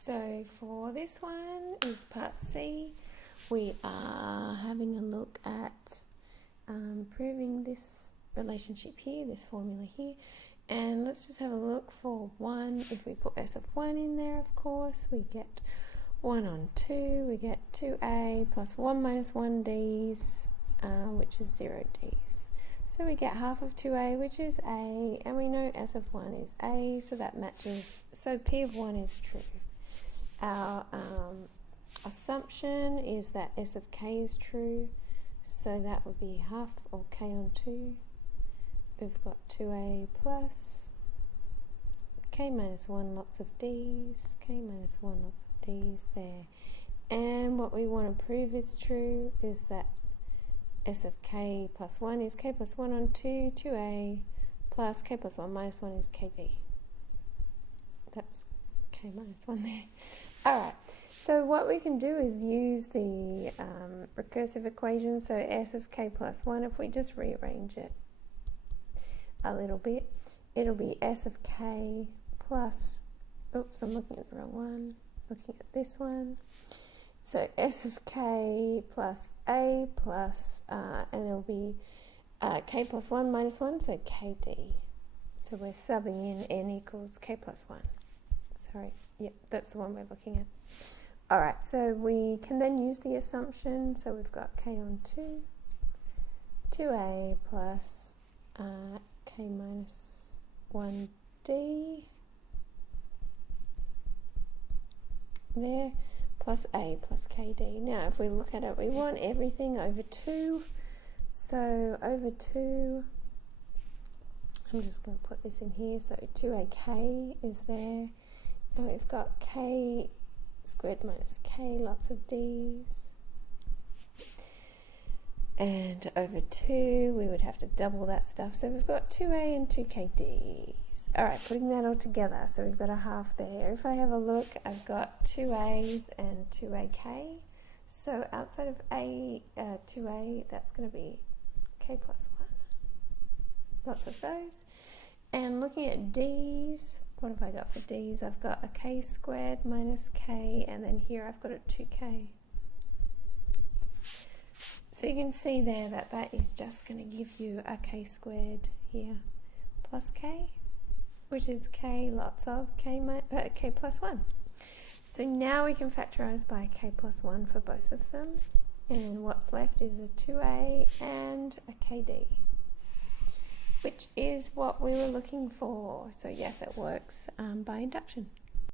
So for this one is part C. We are having a look at proving this relationship here, this formula here. And let's just have a look for 1. If we put S of 1 in there, of course, we get 1 on 2. We get 2a plus 1 minus 1 d's, which is 0 d's. So we get half of 2a, which is a, and we know S of 1 is a, so that matches. So P of 1 is true. Our assumption is that S of k is true, so that would be half of k on 2. We've got 2a plus k minus 1 lots of d's, k minus 1 lots of d's there. And what we want to prove is true is that S of k plus 1 is k plus 1 on 2, 2a, plus k plus 1 minus 1 is kd. That's k minus 1 there. Alright, so what we can do is use the recursive equation. So S of k plus 1, if we just rearrange it a little bit, it'll be S of k plus, oops, I'm looking at the wrong one, looking at this one. So S of k plus a plus, and it'll be k plus 1 minus 1, so kd. So we're subbing in n equals k plus 1. Sorry, yep, that's the one we're looking at. Alright, so we can then use the assumption. So we've got k on 2, 2a plus k minus 1d there, plus a plus kd. Now if we look at it, we want everything over 2. So over 2, I'm just going to put this in here. So 2ak is there. And we've got k squared minus k, lots of d's. And over 2, we would have to double that stuff. So we've got 2a and 2kd's. Alright, putting that all together. So we've got a half there. If I have a look, I've got 2a's and 2ak. So outside of 2a, that's going to be k plus 1. Lots of those. And looking at d's, what have I got for d's? I've got a k squared minus k, and then here I've got a 2k. So you can see there that that is just going to give you a k squared here plus k, which is k lots of k plus 1. So now we can factorize by k plus 1 for both of them. And what's left is a 2a and a kd, which is what we were looking for. So yes, it works by induction.